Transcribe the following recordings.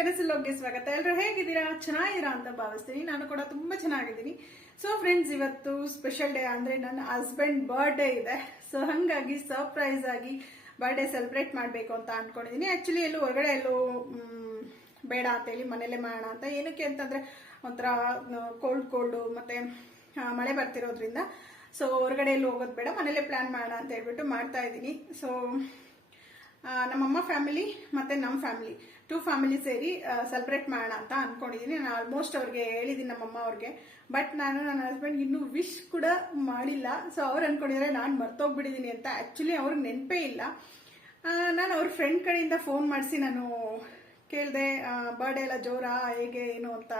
ಕನಸಲ್ಲೋಗಿ ಸ್ವಾಗತ. ಎಲ್ಲರೂ ಹೇಗಿದ್ದೀರಾ? ಚೆನ್ನಾಗಿರಾ ಅಂತ ಭಾವಿಸ್ತೀನಿ. ನಾನು ಕೂಡ ತುಂಬಾ ಚೆನ್ನಾಗಿದ್ದೀನಿ. ಸೊ ಫ್ರೆಂಡ್ಸ್ ಇವತ್ತು ಸ್ಪೆಷಲ್ ಡೇ ಅಂದ್ರೆ ನನ್ನ ಹಸ್ಬೆಂಡ್ ಬರ್ಡೇ ಇದೆ. ಸೊ ಹಂಗಾಗಿ ಸರ್ಪ್ರೈಸ್ ಆಗಿ ಬರ್ಡೇ ಸೆಲೆಬ್ರೇಟ್ ಮಾಡಬೇಕು ಅಂತ ಅನ್ಕೊಂಡಿದ್ದೀನಿ. ಆಕ್ಚುಲಿ ಎಲ್ಲೂ ಹೊರಗಡೆ ಎಲ್ಲೂ ಬೇಡ ಅಂತ ಹೇಳಿ ಮನೇಲೆ ಮಾಡೋಣ ಅಂತ. ಏನಕ್ಕೆ ಅಂತಂದ್ರೆ ಒಂಥರ ಕೋಲ್ಡ್ ಕೋಲ್ಡು ಮತ್ತೆ ಮಳೆ ಬರ್ತಿರೋದ್ರಿಂದ. ಸೊ ಹೊರಗಡೆ ಎಲ್ಲೂ ಹೋಗೋದು ಬೇಡ. ಮನೇಲೆ ಪ್ಲಾನ್ ಮಾಡೋಣ ಅಂತ ಹೇಳ್ಬಿಟ್ಟು ಮಾಡ್ತಾ ಇದ್ದೀನಿ. ಸೊ ನಮ್ಮಮ್ಮ ಫ್ಯಾಮಿಲಿ ಮತ್ತೆ ನಮ್ಮ ಫ್ಯಾಮಿಲಿ ಟೂ ಫ್ಯಾಮಿಲಿ ಸೇರಿ ಸೆಲೆಬ್ರೇಟ್ ಮಾಡೋಣ ಅಂತ ಅನ್ಕೊಂಡಿದ್ದೀನಿ ನಾನು ಆಲ್ಮೋಸ್ಟ್ ಅವ್ರಿಗೆ ಹೇಳಿದ್ದೀನಿ ನಮ್ಮಮ್ಮ ಅವ್ರಿಗೆ. ಬಟ್ ನಾನು ನನ್ನ ಹಸ್ಬೆಂಡ್ ಇನ್ನೂ ವಿಶ್ ಕೂಡ ಮಾಡಿಲ್ಲ. ಸೊ ಅವ್ರು ಅನ್ಕೊಂಡಿದ್ದಾರೆ ನಾನು ಮರ್ತೋಗ್ಬಿಟ್ಟಿದ್ದೀನಿ ಅಂತ. ಆ್ಯಕ್ಚುಲಿ ಅವ್ರಿಗೆ ನೆನಪೇ ಇಲ್ಲ. ನಾನು ಅವ್ರ ಫ್ರೆಂಡ್ ಕಡೆಯಿಂದ ಫೋನ್ ಮಾಡಿಸಿ ನಾನು ಕೇಳಿದೆ ಬರ್ಡೇ ಎಲ್ಲ ಜೋರಾ ಹೇಗೆ, ಏನು ಅಂತ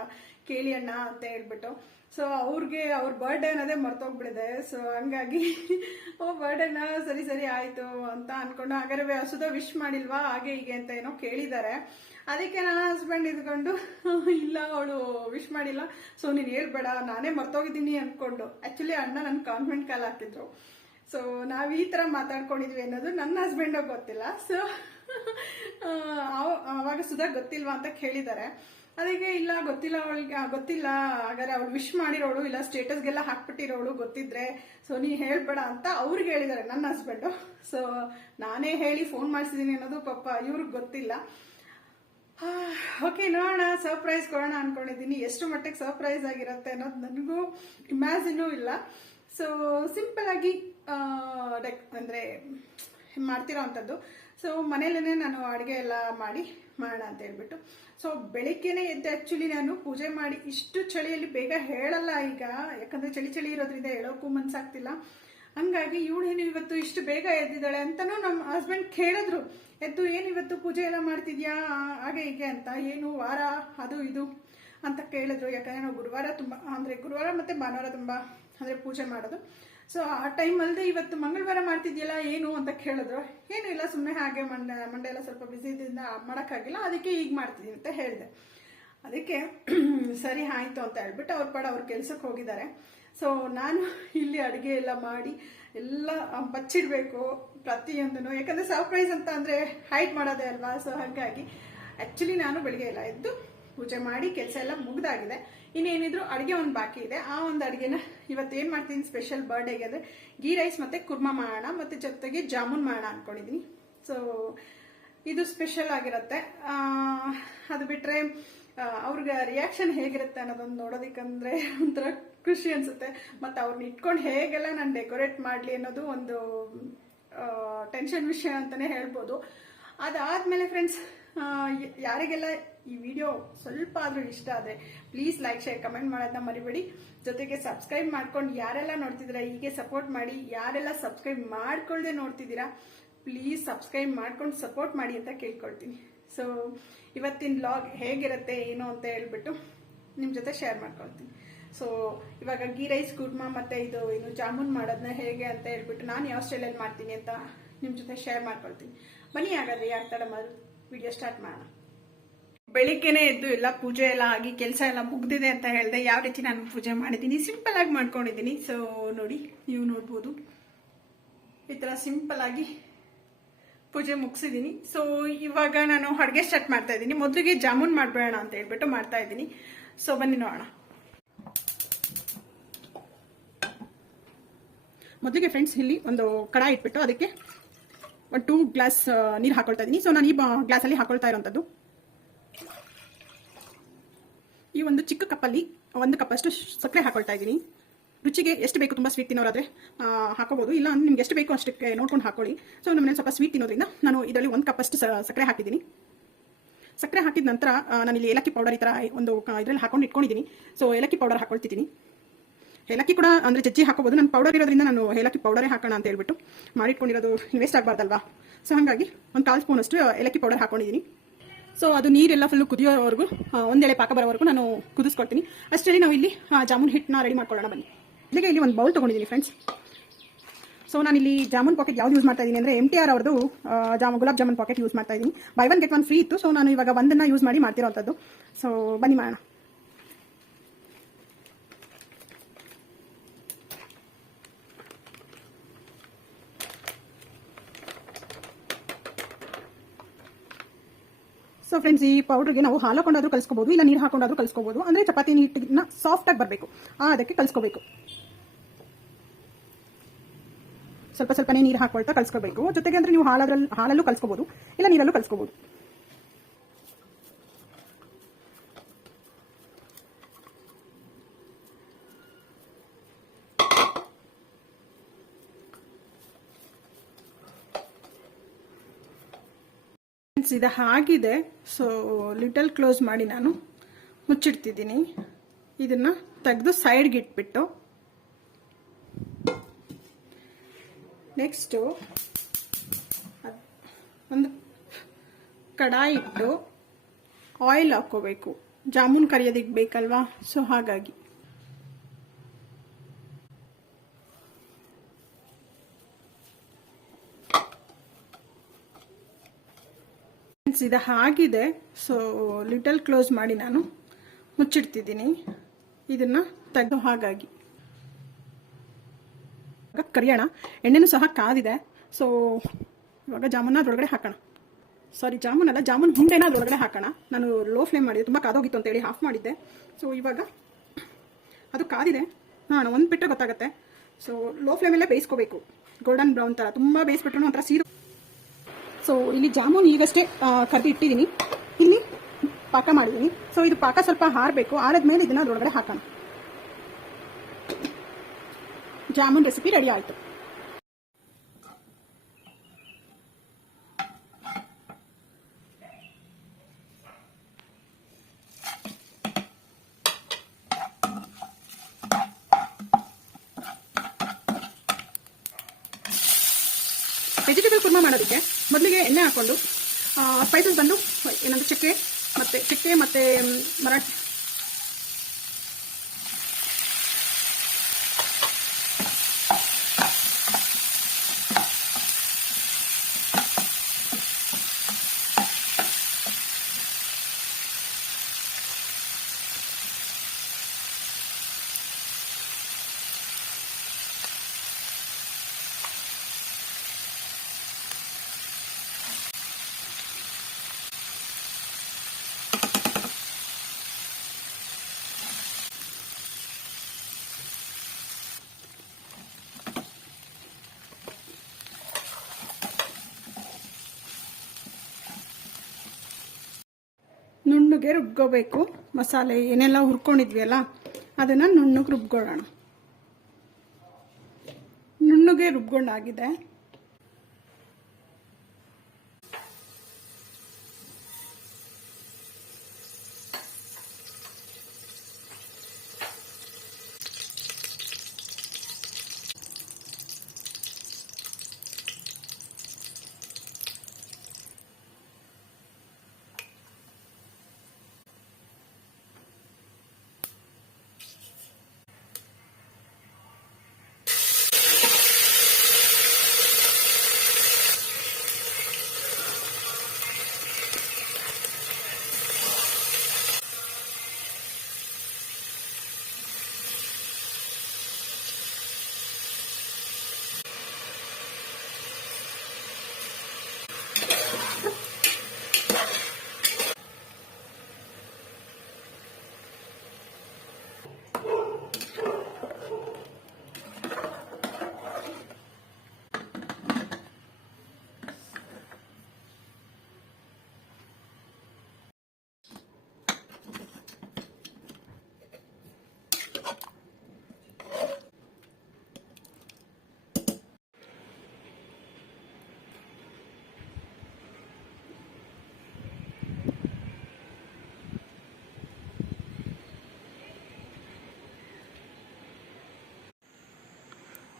ಕೇಳಿ ಅಣ್ಣ ಅಂತ ಹೇಳ್ಬಿಟ್ಟು. ಸೊ ಅವ್ರಿಗೆ ಅವ್ರ ಬರ್ಡೇ ಅನ್ನೋದೇ ಮರ್ತೋಗ್ಬಿಡಿದೆ ಸೊ ಹಂಗಾಗಿ ಓ ಬರ್ಡೇನ ಸರಿ ಸರಿ ಆಯ್ತು ಅಂತ ಅನ್ಕೊಂಡು ಹಾಗಾದ್ರೆ ಹಸುದ ವಿಶ್ ಮಾಡಿಲ್ವಾ? ಹಾಗೆ ಹೀಗೆ ಅಂತ ಏನೋ ಕೇಳಿದ್ದಾರೆ. ಅದಕ್ಕೆ ನನ್ನ ಹಸ್ಬೆಂಡ್ ಇದ್ಕೊಂಡು ಇಲ್ಲ, ಅವಳು ವಿಶ್ ಮಾಡಿಲ್ಲ. ಸೊ ನೀನು ಹೇಳ್ಬೇಡ, ನಾನೇ ಮರ್ತೋಗಿದ್ದೀನಿ ಅನ್ಕೊಂಡು. ಆಕ್ಚುಲಿ ಅಣ್ಣ ನನ್ನ ಕಾನ್ವೆಂಟ್ ಕಾಲ್ ಹಾಕಿದ್ರು ಸೊ ನಾವು ಈ ತರ ಮಾತಾಡ್ಕೊಂಡಿದ್ವಿ ಅನ್ನೋದು ನನ್ನ ಹಸ್ಬೆಂಡ್ ಗೊತ್ತಿಲ್ಲ. ಸೊ ಅವಾಗ ಸುಧಾ ಗೊತ್ತಿಲ್ವಾ ಅಂತ ಕೇಳಿದ್ದಾರೆ. ಅದಕ್ಕೆ ಇಲ್ಲ, ಗೊತ್ತಿಲ್ಲ ಅವಳಿಗೆ ಗೊತ್ತಿಲ್ಲ. ಹಾಗಾದ್ರೆ ಅವಳು ವಿಶ್ ಮಾಡಿರೋಳು, ಇಲ್ಲ ಸ್ಟೇಟಸ್ಗೆಲ್ಲ ಹಾಕ್ಬಿಟ್ಟಿರೋಳು, ಗೊತ್ತಿದ್ರೆ. ಸೊ ನೀ ಹೇಳ್ಬೇಡ ಅಂತ ಅವ್ರಿಗೆ ಹೇಳಿದ್ದಾರೆ ನನ್ನ ಹಸ್ಬೆಂಡು ಸೊ ನಾನೇ ಹೇಳಿ ಫೋನ್ ಮಾಡಿಸಿದೀನಿ ಅನ್ನೋದು ಪಾಪ ಇವ್ರಿಗೆ ಗೊತ್ತಿಲ್ಲ. ಓಕೆ ನೋಡೋಣ ಸರ್ಪ್ರೈಸ್ ಕೊಡೋಣ ಅನ್ಕೊಂಡಿದ್ದೀನಿ. ಎಷ್ಟು ಮಟ್ಟಿಗೆ ಸರ್ಪ್ರೈಸ್ ಆಗಿರುತ್ತೆ ಅನ್ನೋದು ನನಗೂ ಇಮ್ಯಾಜಿನೂ ಇಲ್ಲ. ಸೊ ಸಿಂಪಲ್ ಆಗಿ ಡೆಕ್ ಅಂದರೆ, ಮಾಡ್ತಿರೋ ಅಂಥದ್ದು. ಸೊ ಮನೇಲೇ ನಾನು ಅಡುಗೆ ಎಲ್ಲ ಮಾಡಿ ಮಾಡೋಣ ಅಂತ ಹೇಳ್ಬಿಟ್ಟು. ಸೊ ಬೆಳಿಗ್ಗೆನೆ ಎದ್ದು ಆ್ಯಕ್ಚುಲಿ ನಾನು ಪೂಜೆ ಮಾಡಿ ಇಷ್ಟು ಚಳಿಯಲ್ಲಿ ಬೇಗ ಹೇಳಲ್ಲ ಈಗ. ಯಾಕಂದರೆ ಚಳಿ ಚಳಿ ಇರೋದ್ರಿಂದ ಹೇಳೋಕ್ಕೂ ಮನ್ಸಾಗ್ತಿಲ್ಲ. ಹಂಗಾಗಿ ಏನು ಇವತ್ತು ಇಷ್ಟು ಬೇಗ ಎದ್ದಿದ್ದಾಳೆ ಅಂತನೂ ನಮ್ಮ ಹಸ್ಬೆಂಡ್ ಕೇಳಿದ್ರು. ಎದ್ದು ಏನು ಇವತ್ತು ಪೂಜೆ ಎಲ್ಲ ಮಾಡ್ತಿದ್ಯಾ? ಹಾಗೆ ಹೀಗೆ ಅಂತ. ಏನು ವಾರ? ಅದು ಇದು ಅಂತ ಕೇಳಿದ್ರು. ಯಾಕಂದ್ರೆ ನಾವು ಗುರುವಾರ ತುಂಬ, ಅಂದರೆ ಗುರುವಾರ ಮತ್ತು ಭಾನುವಾರ ತುಂಬ, ಅಂದರೆ ಪೂಜೆ ಮಾಡೋದು. ಸೊ ಆ ಟೈಮ್ ಅಲ್ಲದೆ ಇವತ್ತು ಮಂಗಳವಾರ ಮಾಡ್ತಿದ್ಯಲ್ಲ, ಏನು ಅಂತ ಕೇಳಿದ್ರು. ಏನು ಇಲ್ಲ ಸುಮ್ಮನೆ ಹಾಗೆ ಮಂಡೆ ಮಂಡೆ ಎಲ್ಲ ಸ್ವಲ್ಪ ಬಿಸಿ ಇದ್ದಿಂದ ಮಾಡೋಕ್ಕಾಗಿಲ್ಲ, ಅದಕ್ಕೆ ಈಗ ಮಾಡ್ತಿದ್ದೀನಿ ಅಂತ ಹೇಳಿದೆ. ಅದಕ್ಕೆ ಸರಿ ಆಯಿತು ಅಂತ ಹೇಳ್ಬಿಟ್ಟು ಅವ್ರ ಪಾಡ ಅವ್ರ ಕೆಲ್ಸಕ್ಕೆ ಹೋಗಿದ್ದಾರೆ. ಸೊ ನಾನು ಇಲ್ಲಿ ಅಡುಗೆ ಎಲ್ಲ ಮಾಡಿ, ಎಲ್ಲ ಬಚ್ಚಿಡಬೇಕು ಪ್ರತಿಯೊಂದನ್ನು. ಯಾಕಂದರೆ ಸರ್ಪ್ರೈಸ್ ಅಂತ ಅಂದರೆ ಹೈಟ್ ಮಾಡೋದೇ ಅಲ್ವಾ? ಸೊ ಹಾಗಾಗಿ ಆ್ಯಕ್ಚುಲಿ ನಾನು ಬೆಳಿಗ್ಗೆ ಎಲ್ಲ ಎದ್ದು ಪೂಜೆ ಮಾಡಿ ಕೆಲಸ ಎಲ್ಲ ಮುಗ್ದಾಗಿದೆ. ಇನ್ನೇನಿದ್ರು ಅಡುಗೆ ಒಂದು ಬಾಕಿ ಇದೆ. ಆ ಒಂದು ಅಡುಗೆನ ಇವತ್ತು ಏನು ಮಾಡ್ತೀನಿ ಸ್ಪೆಷಲ್ ಬರ್ಡೇಗೆ ಅಂದರೆ ಗೀ ರೈಸ್ ಮತ್ತು ಕುರ್ಮಾ ಮಾಡೋಣ, ಮತ್ತು ಜೊತೆಗೆ ಜಾಮೂನ್ ಮಾಡೋಣ ಅಂದ್ಕೊಂಡಿದ್ದೀನಿ ಸೊ ಇದು ಸ್ಪೆಷಲ್ ಆಗಿರುತ್ತೆ. ಅದು ಬಿಟ್ಟರೆ ಅವ್ರಿಗೆ ರಿಯಾಕ್ಷನ್ ಹೇಗಿರುತ್ತೆ ಅನ್ನೋದೊಂದು ನೋಡೋದಕ್ಕಂದ್ರೆ ಒಂಥರ ಖುಷಿ ಅನಿಸುತ್ತೆ. ಮತ್ತು ಅವ್ರನ್ನ ಇಟ್ಕೊಂಡು ಹೇಗೆಲ್ಲ ನಾನು ಡೆಕೋರೇಟ್ ಮಾಡಲಿ ಅನ್ನೋದು ಒಂದು ಟೆನ್ಷನ್ ವಿಷಯ ಅಂತಲೇ ಹೇಳ್ಬೋದು. ಅದಾದಮೇಲೆ ಫ್ರೆಂಡ್ಸ್ ಯಾರಿಗೆಲ್ಲ ಈ ವಿಡಿಯೋ ಸ್ವಲ್ಪ ಆದ್ರೂ ಇಷ್ಟ ಆದ್ರೆ ಪ್ಲೀಸ್ ಲೈಕ್ ಶೇರ್ ಕಮೆಂಟ್ ಮಾಡೋದನ್ನ ಮರಿಬೇಡಿ. ಜೊತೆಗೆ ಸಬ್ಸ್ಕ್ರೈಬ್ ಮಾಡ್ಕೊಂಡು ಯಾರೆಲ್ಲ ನೋಡ್ತಿದ್ದೀರಾ, ಹೀಗೆ ಸಪೋರ್ಟ್ ಮಾಡಿ. ಯಾರೆಲ್ಲ ಸಬ್ಸ್ಕ್ರೈಬ್ ಮಾಡ್ಕೊಳ್ದೆ ನೋಡ್ತಿದ್ದೀರಾ ಪ್ಲೀಸ್ ಸಬ್ಸ್ಕ್ರೈಬ್ ಮಾಡ್ಕೊಂಡು ಸಪೋರ್ಟ್ ಮಾಡಿ ಅಂತ ಕೇಳ್ಕೊಳ್ತೀನಿ. ಸೊ ಇವತ್ತಿನ ಬ್ಲಾಗ್ ಹೇಗಿರುತ್ತೆ, ಏನು ಅಂತ ಹೇಳ್ಬಿಟ್ಟು ನಿಮ್ಮ ಜೊತೆ ಶೇರ್ ಮಾಡ್ಕೊಳ್ತೀನಿ. ಸೊ ಇವಾಗ ಗೀ ರೈಸ್ ಕುರ್ಮಾ ಮತ್ತೆ ಇದು, ಏನು ಜಾಮೂನ್ ಮಾಡೋದನ್ನ ಹೇಗೆ ಅಂತ ಹೇಳ್ಬಿಟ್ಟು ನಾನು ಯಾವ ಸ್ಟೈಲಲ್ಲಿ ಮಾಡ್ತೀನಿ ಅಂತ ನಿಮ್ಮ ಜೊತೆ ಶೇರ್ ಮಾಡ್ಕೊಳ್ತೀನಿ. ಬನ್ನಿ ಹಾಗಾದ್ರೆ ಯಾಕೆ ತಡ ಮಾಡಿ ವಿಡಿಯೋ ಸ್ಟಾರ್ಟ್ ಮಾಡೋಣ. ಬೆಳಿಗ್ಗೆನೆ ಎದ್ದು ಎಲ್ಲ ಪೂಜೆ ಎಲ್ಲ ಆಗಿ ಕೆಲಸ ಎಲ್ಲ ಮುಗ್ದಿದೆ ಅಂತ ಹೇಳಿದೆ ಯಾವ ರೀತಿ ನಾನು ಪೂಜೆ ಮಾಡಿದ್ದೀನಿ ಸಿಂಪಲ್ ಆಗಿ ಮಾಡ್ಕೊಂಡಿದ್ದೀನಿ. ಸೊ ನೋಡಿ, ನೀವು ನೋಡ್ಬೋದು. ಈ ಥರ ಸಿಂಪಲ್ ಆಗಿ ಪೂಜೆ ಮುಗಿಸಿದ್ದೀನಿ. ಸೊ ಇವಾಗ ನಾನು ಅಡುಗೆ ಸ್ಟಾರ್ಟ್ ಮಾಡ್ತಾ ಇದ್ದೀನಿ. ಮೊದಲಿಗೆ ಜಾಮೂನ್ ಮಾಡಬೇಡ ಅಂತ ಹೇಳ್ಬಿಟ್ಟು ಮಾಡ್ತಾ ಇದ್ದೀನಿ. ಸೊ ಬನ್ನಿ ನೋಡೋಣ. ಮೊದಲಿಗೆ ಫ್ರೆಂಡ್ಸ್ ಇಲ್ಲಿ ಒಂದು ಕಡ ಇಟ್ಬಿಟ್ಟು ಅದಕ್ಕೆ ಒಂದು ಟೂ ಗ್ಲಾಸ್ ನೀರು ಹಾಕೊಳ್ತಾ ಇದ್ದೀನಿ. ಸೊ ನಾನು ಈ ಗ್ಲಾಸಲ್ಲಿ ಹಾಕೊಳ್ತಾ ಇರೋಂಥದ್ದು. ಈ ಒಂದು ಚಿಕ್ಕ ಕಪ್ಪಲ್ಲಿ, ಒಂದು ಕಪ್ಪಷ್ಟು ಸಕ್ಕರೆ ಹಾಕೊಳ್ತಾ ಇದ್ದೀನಿ. ರುಚಿಗೆ ಎಷ್ಟು ಬೇಕು ತುಂಬ ಸ್ವೀಟ್ ತಿನ್ನೋರಾದರೆ ಹಾಕೋಬೋದು. ಇಲ್ಲ ಅಂದ್ರೆ ನಿಮ್ಗೆ ಎಷ್ಟು ಬೇಕು ಅಷ್ಟಕ್ಕೆ ನೋಡ್ಕೊಂಡು ಹಾಕೊಳ್ಳಿ. ಸೊ ನಮ್ಮನೆ ಸ್ವಲ್ಪ ಸ್ವೀಟ್ ತಿನ್ನೋದ್ರಿಂದ ನಾನು ಇದರಲ್ಲಿ ಒಂದು ಕಪ್ಪಷ್ಟು ಸಕ್ಕರೆ ಹಾಕಿದ್ದೀನಿ. ಸಕ್ಕರೆ ಹಾಕಿದ ನಂತರ ನಾನಿಲ್ಲಿ ಏಲಕ್ಕಿ ಪೌಡರ್ ಈ ಥರ ಒಂದು ಇದರಲ್ಲಿ ಹಾಕೊಂಡು ಇಟ್ಕೊಂಡಿದ್ದೀನಿ. ಸೊ ಏಲಕ್ಕಿ ಪೌಡರ್ ಹಾಕೊಳ್ತಿದ್ದೀನಿ. ಏಲಕ್ಕಿ ಕೂಡ, ಅಂದರೆ ಜಜ್ಜಿ ಹಾಕೋಬೋದು. ನಾನು ಪೌಡರ್ ಇರೋದ್ರಿಂದ ನಾನು ಏಲಕ್ಕಿ ಪೌಡರೇ ಹಾಕೋಣ ಅಂತ ಹೇಳ್ಬಿಟ್ಟು ಮಾಡಿಟ್ಕೊಂಡಿರೋದು ವೇಸ್ಟ್ ಆಗಬಾರ್ದಲ್ವಾ? ಸೊ ಹಾಗಾಗಿ ಒಂದು ಕಾಲು ಸ್ಪೂನಷ್ಟು ಏಲಕ್ಕಿ ಪೌಡರ್ ಹಾಕೊಂಡಿದ್ದೀನಿ. ಸೊ ಅದು ನೀರೆಲ್ಲ ಫುಲ್ಲು ಕುದಿಯೋವರೆಗೂ ಒಂದೆಳೆ ಪಾಕ ಬರೋವರೆಗೂ ನಾನು ಕುದಿಸ್ಕೊಳ್ತೀನಿ. ಅಷ್ಟರಲ್ಲಿ ನಾವು ಇಲ್ಲಿ ಜಾಮೂನ್ ಹಿಟ್ಟನ್ನ ರೆಡಿ ಮಾಡ್ಕೊಳ್ಳೋಣ ಬನ್ನಿ. ಇಲ್ಲಿಗೆ ಇಲ್ಲಿ ಒಂದು ಬೌಲ್ ತೊಗೊಂಡಿದ್ದೀನಿ ಫ್ರೆಂಡ್ಸ್ ಸೊ ಇಲ್ಲಿ ಜಾಮೂನ್ ಪಾಕೆಟ್ ಯಾವ್ದು ಯೂಸ್ ಮಾಡ್ತಾ ಇದ್ದೀನಿ ಅಂದರೆ ಎಂ ಟಿ ಆರ್ ಅವ್ರದ್ದು jam, gulab jamun packet use ಮಾಡ್ತಾ ಇದ್ದೀನಿ. Buy one get one free ಇತ್ತು. ಸೊ ನಾನು ಇವಾಗ ಒಂದನ್ನು ಯೂಸ್ ಮಾಡಿ ಮಾಡ್ತಿರೋಂಥದ್ದು. ಸೊ ಬನ್ನಿ ಮಾಡೋಣ. ಸೊ ಫ್ರೆಂಡ್ಸ್ ಈ ಪೌಡರ್ಗೆ ನಾವು ಹಾಕೊಂಡಾದ್ರೂ ಕಲಿಸ್ಕೋಬಹುದು ಇಲ್ಲ ನೀರು ಹಾಕೊಂಡಾದ್ರೂ ಕಲಿಸ್ಕೋಬಹುದು ಅಂದ್ರೆ ಚಪಾತಿ ಹಿಟ್ಟನ್ನ ಸಾಫ್ಟ್ ಆಗಿ ಬರಬೇಕು. ಆ, ಅದಕ್ಕೆ ಕಲಿಸ್ಕೋಬೇಕು. ಸ್ವಲ್ಪ ಸ್ವಲ್ಪನೇ ನೀರು ಹಾಕೊಳ್ತಾ ಕಲಿಸ್ಕೋಬೇಕು. ಜೊತೆಗೆ ಅಂದ್ರೆ ನೀವು ಹಾಲಾದ್ರಲ್ಲಿ ಹಾಲಲ್ಲೂ ಕಲಿಸ್ಕೋಬಹುದು ಇಲ್ಲ ನೀರಲ್ಲೂ ಕಲಿಸ್ಕೋಬಹುದು ಇದು ಆಗಿದೆ ಸೊ ಲಿಟಲ್ ಕ್ಲೋಸ್ ಮಾಡಿ ನಾನು ಮುಚ್ಚಿಡ್ತಿದ್ದೀನಿ. ಇದನ್ನು ತೆಗೆದು ಸೈಡ್ಗೆ ಇಟ್ಬಿಟ್ಟು. ನೆಕ್ಸ್ಟು ಒಂದು ಕಡಾಯಿ ಇಟ್ಟು ಆಯಿಲ್ ಹಾಕ್ಕೋಬೇಕು. ಜಾಮೂನ್ ಕರಿಯೋದಕ್ಕೆ ಬೇಕಲ್ವಾ? ಸೊ ಹಾಗಾಗಿ. ಇದು ಆಗಿದೆ ಸೊ ಲಿಟಲ್ ಕ್ಲೋಸ್ ಮಾಡಿ ನಾನು ಮುಚ್ಚಿಡ್ತಿದ್ದೀನಿ. ಇದನ್ನು ತೆಗೆದು ಹಾಗಾಗಿ. ಕರಿಯೋಣ. ಎಣ್ಣೆನೂ ಸಹ ಕಾದಿದೆ. ಸೊ ಇವಾಗ ಜಾಮೂನ ಅದ್ರೊಳಗಡೆ ಹಾಕೋಣ. ಸಾರಿ ಜಾಮೂನ್ ಅಲ್ಲ ಜಾಮೂನ್ ಹುಂಡೆನ ಅದ್ರೊಳಗಡೆ ಹಾಕೋಣ. ನಾನು ಲೋ ಫ್ಲೇಮ್ ಮಾಡಿದೆ. ತುಂಬ ಕಾದೋಗಿತ್ತು ಅಂತೇಳಿ ಆಫ್ ಮಾಡಿದ್ದೆ. ಸೊ ಇವಾಗ ಅದು ಕಾದಿದೆ. ಹಾಂ ಒಂದು ಬಿಟ್ಟು ಗೊತ್ತಾಗುತ್ತೆ. ಸೊ ಲೋ ಫ್ಲೇಮಲ್ಲೇ ಬೇಯಿಸ್ಕೋಬೇಕು. ಗೋಲ್ಡನ್ ಬ್ರೌನ್ ಥರ ತುಂಬ ಬೇಯಿಸ್ಬಿಟ್ರು ಒಂಥರ ಸೀರು ಸೊ ಇಲ್ಲಿ ಜಾಮೂನ್ ಈಗಷ್ಟೇ ಕರೆದು ಇಟ್ಟಿದ್ದೀನಿ. ಇಲ್ಲಿ ಪಾಕ ಮಾಡಿದ್ದೀನಿ. ಸೊ ಇದು ಪಾಕ ಸ್ವಲ್ಪ ಹಾರಬೇಕು. ಆರದ್ಮೇಲೆ ಇದನ್ನ ಅದರೊಳಗಡೆ ಹಾಕೋಣ. ಜಾಮೂನ್ ರೆಸಿಪಿ ರೆಡಿ ಆಯಿತು. ಹಾಕೊಂಡು ಸ್ಪೈಸಸ್ ಬಂದು ಏನಂದ್ರೆ ಚಕ್ಕೆ ಮತ್ತೆ ಚಕ್ಕೆ ಮತ್ತೆ ಮರಾಠಿ ನುಣ್ಣಗೆ ರುಬ್ಕೋಬೇಕು. ಮಸಾಲೆ ಏನೆಲ್ಲ ಹುರ್ಕೊಂಡಿದ್ವಿ ಅಲ್ಲ ಅದನ್ನು ನುಣ್ಣಗೆ ರುಬ್ಕೊಳ್ಳೋಣ. ನುಣ್ಣಗೆ ರುಬ್ಕೊಂಡಾಗಿದೆ.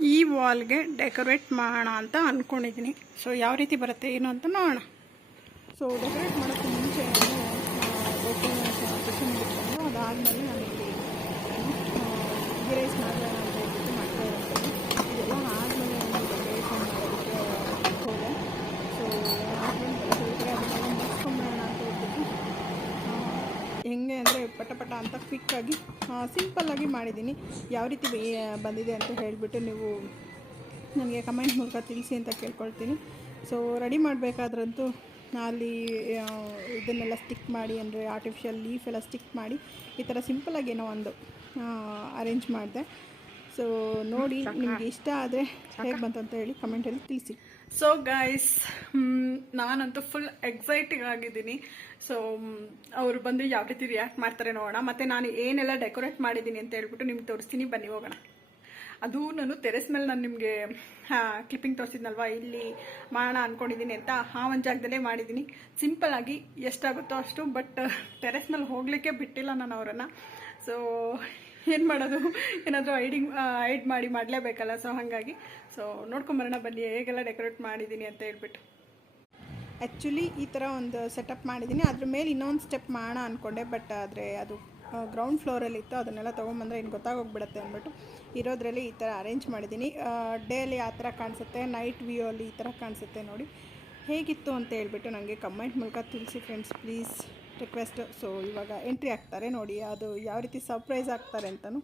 ಈ ವಾಲ್ಗೆ ಡೆಕೋರೇಟ್ ಮಾಡೋಣ ಅಂತ ಅಂದ್ಕೊಂಡಿದ್ದೀನಿ ಸೊ ಯಾವ ರೀತಿ ಬರುತ್ತೆ, ಏನು ಅಂತ ನೋಡೋಣ. ಸೊ ಡೆಕೋರೇಟ್ ಮಾಡೋಕ್ಕೆ ಮುಂಚೆ ಅದಾದಮೇಲೆ ನಾನು ಗಿರೈಸ್ ಮಾಡೋಣ ಅಂತ ಹೇಳ್ಬಿಟ್ಟು ಮಾಡ್ತಾ ಇರೋದು ಇದೆಲ್ಲ ಆದಮೇಲೆ ನಾನು ಡೆಕೋರೇಷನ್ ಮಾಡೋದಕ್ಕೆ ಹೋದೆ ಸೊ ಆದಮೇಲೆ ಅದನ್ನೆಲ್ಲ ಮುಗಿಸ್ಕೊಂಬಿಡೋಣ ಅಂತ ಹೇಳ್ಬಿಟ್ಟು ಆ, ಹೆಂಗೆ ಅಂದರೆ ಪಟ ಪಟ ಅಂತ ಕ್ವಿಕ್ಕಾಗಿ ಸಿಂಪಲ್ಲಾಗಿ ಮಾಡಿದ್ದೀನಿ. ಯಾವ ರೀತಿ ಬಂದಿದೆ ಅಂತ ಹೇಳಿಬಿಟ್ಟು ನೀವು ನನಗೆ ಕಮೆಂಟ್ ಮೂಲಕ ತಿಳಿಸಿ ಅಂತ ಕೇಳ್ಕೊಳ್ತೀನಿ. ಸೊ ರೆಡಿ ಮಾಡಬೇಕಾದ್ರಂತೂ ಅಲ್ಲಿ ಇದನ್ನೆಲ್ಲ ಸ್ಟಿಕ್ ಮಾಡಿ ಅಂದರೆ ಆರ್ಟಿಫಿಷಿಯಲ್ ಲೀಫ್ ಎಲ್ಲ ಸ್ಟಿಕ್ ಮಾಡಿ ಈ ಥರ ಸಿಂಪಲಾಗಿ ಏನೋ ಒಂದು ಅರೇಂಜ್ ಮಾಡಿದೆ. ಸೊ ನೋಡಿ ನಿಮಗೆ ಇಷ್ಟ ಆದರೆ ಹೇಗೆ ಬಂತು ಅಂತ ಹೇಳಿ ಕಮೆಂಟಲ್ಲಿ ತಿಳಿಸಿ. ಸೊ ಗೈಸ್ ನಾನಂತೂ ಫುಲ್ ಎಕ್ಸೈಟಿಂಗ್ ಆಗಿದ್ದೀನಿ. ಸೊ ಅವರು ಬಂದು ಯಾವ ರೀತಿ ರಿಯಾಕ್ಟ್ ಮಾಡ್ತಾರೆ ನೋಡೋಣ. ಮತ್ತೆ ನಾನು ಏನೆಲ್ಲ ಡೆಕೋರೇಟ್ ಮಾಡಿದ್ದೀನಿ ಅಂತ ಹೇಳ್ಬಿಟ್ಟು ನಿಮ್ಗೆ ತೋರಿಸ್ತೀನಿ. ಬನ್ನಿ, ಹೋಗೋಣ. ಅದು ನಾನು ತೆರೆಸ್ ಮೇಲೆ ನಾನು ನಿಮಗೆ ಕ್ಲಿಪ್ಪಿಂಗ್ ತೋರಿಸಿದ್ನಲ್ವಾ? ಇಲ್ಲಿ ಮಾಡೋಣ ಅಂದ್ಕೊಂಡಿದ್ದೀನಿ ಅಂತ ಆ ಒಂದು ಜಾಗದಲ್ಲೇ ಮಾಡಿದ್ದೀನಿ. ಸಿಂಪಲ್ಲಾಗಿ ಎಷ್ಟಾಗುತ್ತೋ ಅಷ್ಟು ಬಟ್ ಟೆರೆಸ್ ಮೇಲೆ ಹೋಗಲಿಕ್ಕೆ ಬಿಟ್ಟಿಲ್ಲ ನಾನು ಅವರನ್ನು. ಸೊ ಏನು ಮಾಡೋದು? ಏನಾದರೂ ಐಡಿಂಗ್ ಐಡ್ ಮಾಡಿ ಮಾಡಲೇಬೇಕಲ್ಲ ಸೊ ಹಾಗಾಗಿ. ಸೊ ನೋಡ್ಕೊಂಬರೋಣ ಬನ್ನಿ, ಹೇಗೆಲ್ಲ ಡೆಕೋರೇಟ್ ಮಾಡಿದ್ದೀನಿ ಅಂತ ಹೇಳ್ಬಿಟ್ಟು. ಆ್ಯಕ್ಚುಲಿ ಈ ಥರ ಒಂದು ಸೆಟಪ್ ಮಾಡಿದ್ದೀನಿ ಅದ್ರ ಮೇಲೆ ಇನ್ನೊಂದು ಸ್ಟೆಪ್ ಮಾಡೋಣ ಅಂದ್ಕೊಂಡೆ ಬಟ್ ಆದರೆ ಅದು ಗ್ರೌಂಡ್ ಫ್ಲೋರಲ್ಲಿ ಇತ್ತು, ಅದನ್ನೆಲ್ಲ ತೊಗೊಂಬಂದ್ರೆ ಇನ್ನು ಗೊತ್ತಾಗೋಗ್ಬಿಡುತ್ತೆ ಅಂದ್ಬಿಟ್ಟು ಇರೋದ್ರಲ್ಲಿ ಈ ಥರ ಅರೇಂಜ್ ಮಾಡಿದ್ದೀನಿ ಡೇಲಿ ಆ ಥರ ಕಾಣಿಸುತ್ತೆ ನೈಟ್ ವ್ಯೂ ಅಲ್ಲಿ ಈ ಥರ ಕಾಣಿಸುತ್ತೆ ನೋಡಿ. ಹೇಗಿತ್ತು ಅಂತ ಹೇಳ್ಬಿಟ್ಟು ನನಗೆ ಕಮೆಂಟ್ ಮೂಲಕ ತಿಳಿಸಿ ಫ್ರೆಂಡ್ಸ್ ಪ್ಲೀಸ್ ರಿಕ್ವೆಸ್ಟ್ ಸೊ ಇವಾಗ ಎಂಟ್ರಿ ಆಗ್ತಾರೆ ನೋಡಿ ಅದು ಯಾವ ರೀತಿ ಸರ್ಪ್ರೈಸ್ ಆಗ್ತಾರೆ ಅಂತಲೂ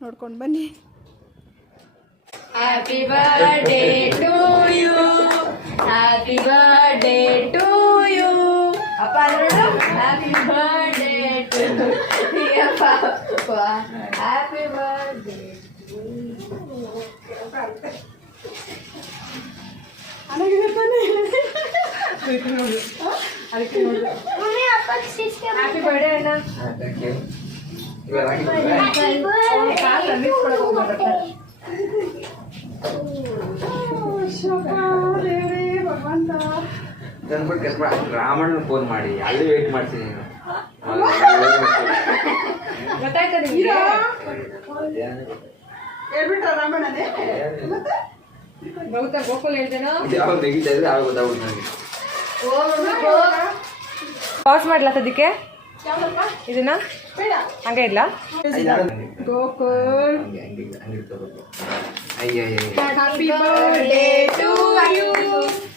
ನೋಡ್ಕೊಂಡು ಬನ್ನಿ. Happy birthday to you happy birthday to you ಅಪ್ಪ happy birthday to happy birthday mummy ಅಪ್ಪ ಹ್ಯಾಪಿ ಅಣ್ಣ. ರಾಮಣ್ಣ ಫೋನ್ ಮಾಡಿ. ಅಲ್ಲಿ ವೇಟ್ ಮಾಡ್ತೀನಿ ನೀನು. ಗೊತ್ತಾಯ್ತಾ ನಿಮ್ಗೆ? ಹೇಳ್ಬಿಟ್ರ ರಾಮಣ್ಣನೇ? ಗೌತಮ್ ಗೋಕುಲ್ ಹೇಳ್ದೇನೋ? ಯಾವಾಗ ನೆಗಿತಾ ಇದ್ರೆ ಆವಾಗ ಗೊತ್ತಾಗ್ಬಿಟ್ಟು ನನಗೆ. ಪಾಸ್ ಮಾಡ್ಲಾ ಸದ್ಯಕ್ಕೆ? ಇದನ್ನ? ಹಂಗೆ ಇಲ್ಲ? Gokul. Happy birthday to you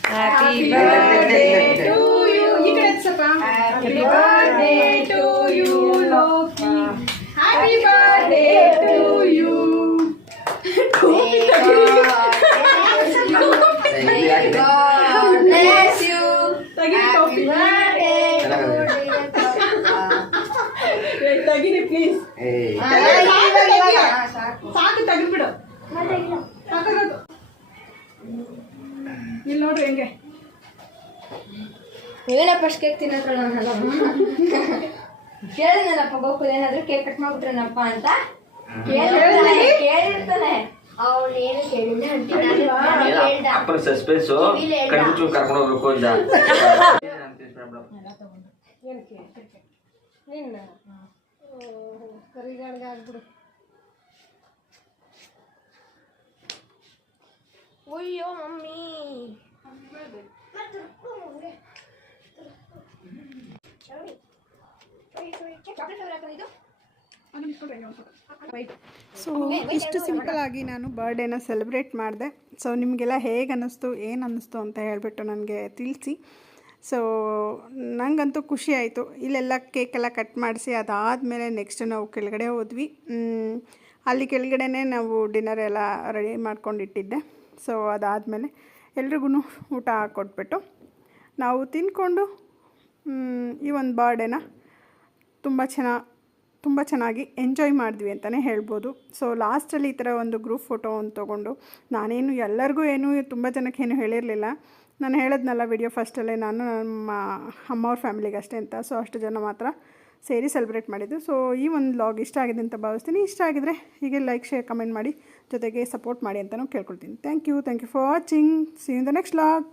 happy birthday to you ಈ ಕಡೆ ಸ್ವಲ್ಪ happy birthday to you Loki happy birthday to you please ಸಾಕು ತೆಗೆದ್ಬಿಡು ಸಾಕಾಗೋದು ಇಲ್ಲಿ ನೋಡ್ರಿ ಹೆಂಗೆ. ನೀವೇನ ಫಸ್ಟ್ ಕೇಕ್ ತಿನ್ನತ್ರ ಕೇಳಿದ್ನಪ್ಪ ಗೋಕುಲ್ ಏನಾದ್ರು ಕೇಕ್ ಕಟ್ ಮಾಡ್ಬಿಟ್ರೇನಪ್ಪ ಅಂತ? ಕೇಳಿರ್ತಾನೆ ಕೇಳಿರ್ತಾನೆ. ಅವ್ನು ಏನು ಕೇಳಿಲ್ಲ ಹೇಳ್ದ ಅಪ್ಪನ ಸಸ್ಪೆನ್ಸು ಕಣ್ಮುಚ್ಚು ಕರ್ಕೊಂಡು ಹೋಗ್ಬೇಕು ಅಂತ. ಅಯ್ಯೋ ಮಮ್ಮಿ. ಸೊ ಇಷ್ಟು ಸಿಂಪಲ್ ಆಗಿ ನಾನು ಬರ್ಡೇನ ಸೆಲೆಬ್ರೇಟ್ ಮಾಡಿದೆ. ಸೊ ನಿಮಗೆಲ್ಲ ಹೇಗೆ ಅನ್ನಿಸ್ತು, ಏನು ಅನ್ನಿಸ್ತು ಅಂತ ಹೇಳಿಬಿಟ್ಟು ನನಗೆ ತಿಳಿಸಿ. ಸೊ ನನಗಂತೂ ಖುಷಿ ಆಯಿತು. ಇಲ್ಲೆಲ್ಲ ಕೇಕೆಲ್ಲ ಕಟ್ ಮಾಡಿಸಿ ಅದಾದಮೇಲೆ ನೆಕ್ಸ್ಟ್ ನಾವು ಕೆಳಗಡೆ ಹೋದ್ವಿ. ಅಲ್ಲಿ ಕೆಳಗಡೆನೇ ನಾವು ಡಿನ್ನರ್ ಎಲ್ಲ ರೆಡಿ ಮಾಡ್ಕೊಂಡಿಟ್ಟಿದ್ದೆ. ಸೊ ಅದಾದಮೇಲೆ ಎಲ್ರಿಗೂ ಊಟ ಕೊಟ್ಬಿಟ್ಟು ನಾವು ತಿಂದ್ಕೊಂಡು ಈ ಒಂದು ಬರ್ಡೇನ ತುಂಬ ಚೆನ್ನಾಗಿ ತುಂಬ ಚೆನ್ನಾಗಿ ಎಂಜಾಯ್ ಮಾಡಿದ್ವಿ ಅಂತಲೇ ಹೇಳ್ಬೋದು. ಸೊ ಲಾಸ್ಟಲ್ಲಿ ಈ ಥರ ಒಂದು ಗ್ರೂಪ್ ಫೋಟೋ ಒಂದು ತೊಗೊಂಡು ನಾನೇನು ಎಲ್ಲರಿಗೂ ಏನು ತುಂಬ ಜನಕ್ಕೆ ಏನು ಹೇಳಿರಲಿಲ್ಲ. ನಾನು ಹೇಳೋದ್ನಲ್ಲ ವಿಡಿಯೋ ಫಸ್ಟಲ್ಲೇ ನಾನು ನಮ್ಮ ಅಮ್ಮವ್ರ ಫ್ಯಾಮಿಲಿಗೆ ಅಷ್ಟೇ ಅಂತ, ಸೊ ಅಷ್ಟು ಜನ ಮಾತ್ರ ಸೇರಿ ಸೆಲೆಬ್ರೇಟ್ ಮಾಡಿದ್ದು. ಸೊ ಈ ಒಂದು ಲಾಗ್ ಇಷ್ಟ ಆಗಿದೆ ಅಂತ ಭಾವಿಸ್ತೀನಿ. ಇಷ್ಟ ಆಗಿದ್ರೆ ಹೀಗೆ ಲೈಕ್ ಶೇರ್ ಕಮೆಂಟ್ ಮಾಡಿ, ಜೊತೆಗೆ ಸಪೋರ್ಟ್ ಮಾಡಿ ಅಂತಲೂ ಕೇಳ್ಕೊಳ್ತೀನಿ. Thank you thank you for watching see in the next vlog